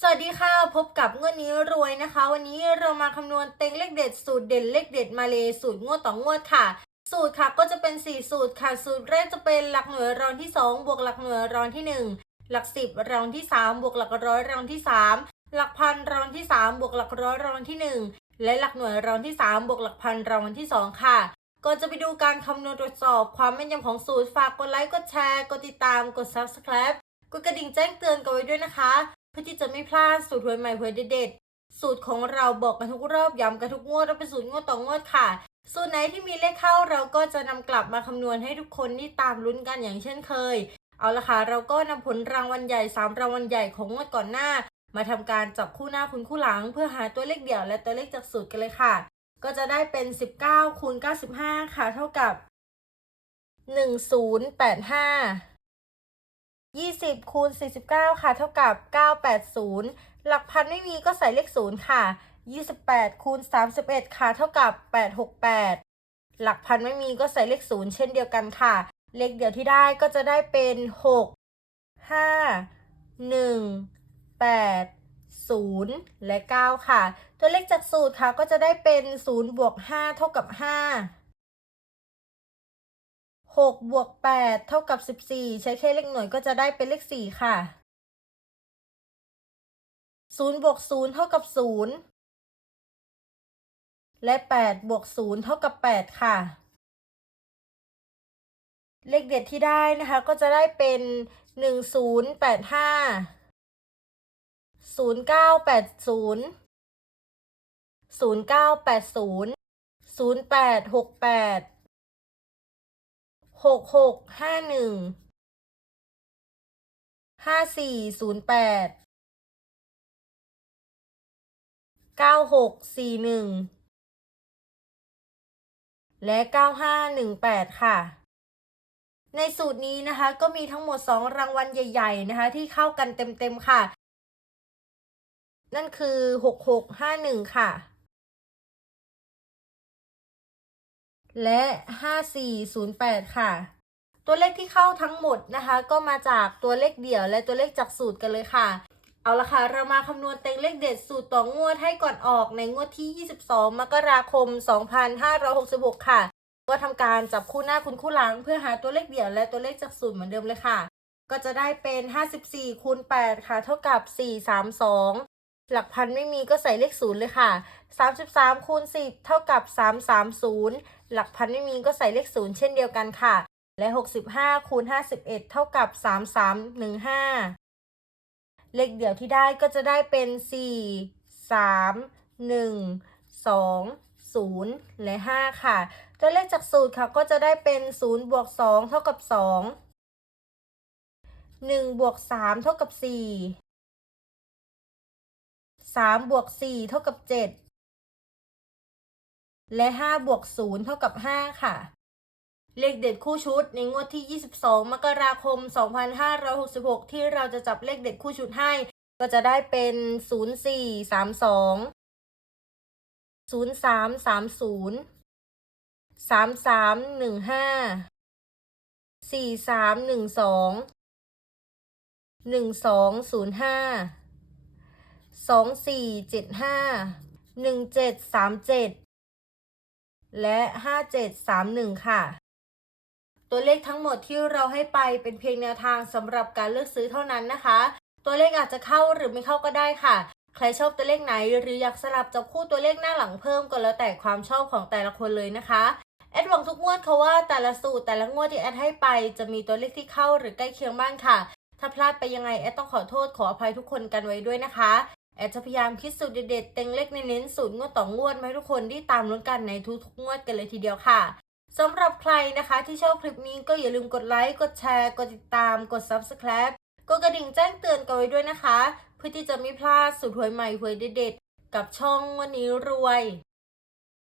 สวัสดีค่ะ พบกับงวดนี้รวยนะคะ วันนี้เรามาคำนวณเต็งเลขเด็ดสูตรเด่นเลขเด็ดมาเลยสูตรงวดต่องวดค่ะ สูตรค่ะก็จะเป็น 4 สูตรค่ะ สูตรแรกจะเป็นหลักหน่วยรองที่ 2 บวกหลักหน่วยรองที่ 1 หลัก 10รองที่ 3 บวกหลักร้อยรองที่ 3 หลักพันรองที่ 3 บวกหลักร้อยรองที่ 1 และหลักหน่วยรองที่ 3 บวกหลักพันรองที่ 2 ค่ะก่อนจะไปดูการคำนวณตรวจสอบความแม่นยำของสูตรฝากกดไลค์กดแชร์กดติดตามกด subscribe กดกระดิ่งแจ้งเตือนกันไว้ด้วยนะคะ พื่อที่จะไม่พลาดสูตรหวยใหม่หวยเด็ดๆสูตรของเราบอกกันทุกรอบย้ำกันทุกงวดและเป็นสูตรงวดต่องวดค่ะ สูตรไหนที่มีเลขเข้าเราก็จะนำกลับมาคำนวณให้ทุกคนที่ตามลุ้นกันอย่างเช่นเคย เอาละค่ะเราก็นำผลรางวัลใหญ่สามรางวัลใหญ่ของงวดก่อนหน้า มาทำการจับคู่หน้าคุณคู่หลัง เพื่อหาตัวเลขเดี่ยวและตัวเลขจากสูตรกันเลยค่ะ ก็จะได้เป็น 19คูณ95 ค่ะ เท่ากับ 1085 20คูณ49 ค่ะ เท่ากับ 980 หลักพันไม่มีก็ใส่เลข 0 ค่ะ 28คูณ31 ค่ะ เท่ากับ 868 หลักพันไม่มีก็ใส่เลข 0 เช่นเดียวกันค่ะ เลขเดียวที่ได้ก็จะได้เป็น 6 5 1 8 0 และ 9 ค่ะ ตัวเลขจากสูตรค่ะก็จะได้เป็น 0 บวก 5 เท่ากับ 5 6บวก8เท่ากับ 14 ใช้แค่เลขหน่วยก็จะได้เป็นเลข 4 ค่ะ 0บวก0เท่ากับ 0 และ8บวก0เท่ากับ 8 ค่ะ เลขเด็ดที่ได้นะคะ ก็จะได้เป็น 1085 0980 0980 0868 หกหกห้าหนึ่งห้าสี่ศูนย์แปดเก้าหกสี่หนึ่งและเก้าห้าหนึ่งแปดค่ะในสูตรนี้นะคะก็มีทั้งหมดสองรางวัลใหญ่ ๆ นะคะ ที่เข้ากันเต็ม ๆ ค่ะ นั่นคือหกหกห้าหนึ่งค่ะ และ 5408 ค่ะ ตัวเลขที่เข้าทั้งหมดนะคะ ก็มาจากตัวเลขเดี่ยว และตัวเลขจากสูตรกันเลยค่ะ เอาละค่ะ เรามาคำนวณเต็งเลขเด็ดสูตรต่องวดให้ก่อนออกในงวดที่ 22 มกราคม 2566 ค่ะ ก็ทำการจับคู่หน้าคุณคู่หลัง เพื่อหาตัวเลขเดี่ยว และตัวเลขจากสูตรเหมือนเดิมเลยค่ะ ก็จะได้เป็น 54คูณ8ค่ะ เท่ากับ 432หลักพันไม่มีก็ใส่เลขศูนย์เลยค่ะ 33คูณ10 เท่ากับ 330 หลักพันไม่มีก็ใส่เลขศูนย์เช่นเดียวกันค่ะ และ 65คูณ51 เท่ากับ 3315 เลขเดี่ยวที่ได้ก็จะได้เป็น 4 3 1 2 0 และ 5 ค่ะ ตัวเลขจากสูตรค่ะก็จะได้เป็น 0 บวก 2 เท่ากับ 2 1 บวก 3 เท่ากับ 4 3 บวก 4 เท่ากับ 7 และ5บวก0เท่ากับ 5 ค่ะ เลขเด็ดคู่ชุดในงวดที่ 22 มกราคม 2566 ที่เราจะจับเลขเด็ดคู่ชุดให้ ก็จะได้เป็น 0432 0330 3315 4312 1205 2475 1737 และ 5731 ค่ะ ตัวเลขทั้งหมดที่เราให้ไปเป็นเพียงแนวทางสำหรับการเลือกซื้อเท่านั้นนะคะ ตัวเลขอาจจะเข้าหรือไม่เข้าก็ได้ค่ะ ใครชอบตัวเลขไหน หรืออยากสลับจับคู่ตัวเลขหน้าหลังเพิ่มก็แล้วแต่ความชอบของแต่ละคนเลยนะคะแอดหวังทุกงวดค่ะว่าแต่ละสูตรแต่ละงวดที่แอดให้ไปจะมีตัวเลขที่เข้าหรือใกล้เคียงบ้างค่ะ ถ้าพลาดไปยังไงแอดต้องขอโทษขออภัยทุกคนกันไว้ด้วยนะคะ แอดจะพยายามคิดสูตรเด็ดๆเต็งเล็กในเน้นสูตรงวดต่องวดมาให้ทุกคนที่ตามลุ้นกันในทุกๆงวดกันเลยทีเดียวค่ะสำหรับใครนะคะที่ชอบคลิปนี้ก็อย่าลืมกดไลค์ กดแชร์ กดติดตาม กด subscribe กดกระดิ่งแจ้งเตือนกันไว้ด้วยนะคะ เพื่อที่จะไม่พลาดสูตรหวยใหม่หวยเด็ดๆกับช่องวันนี้รวย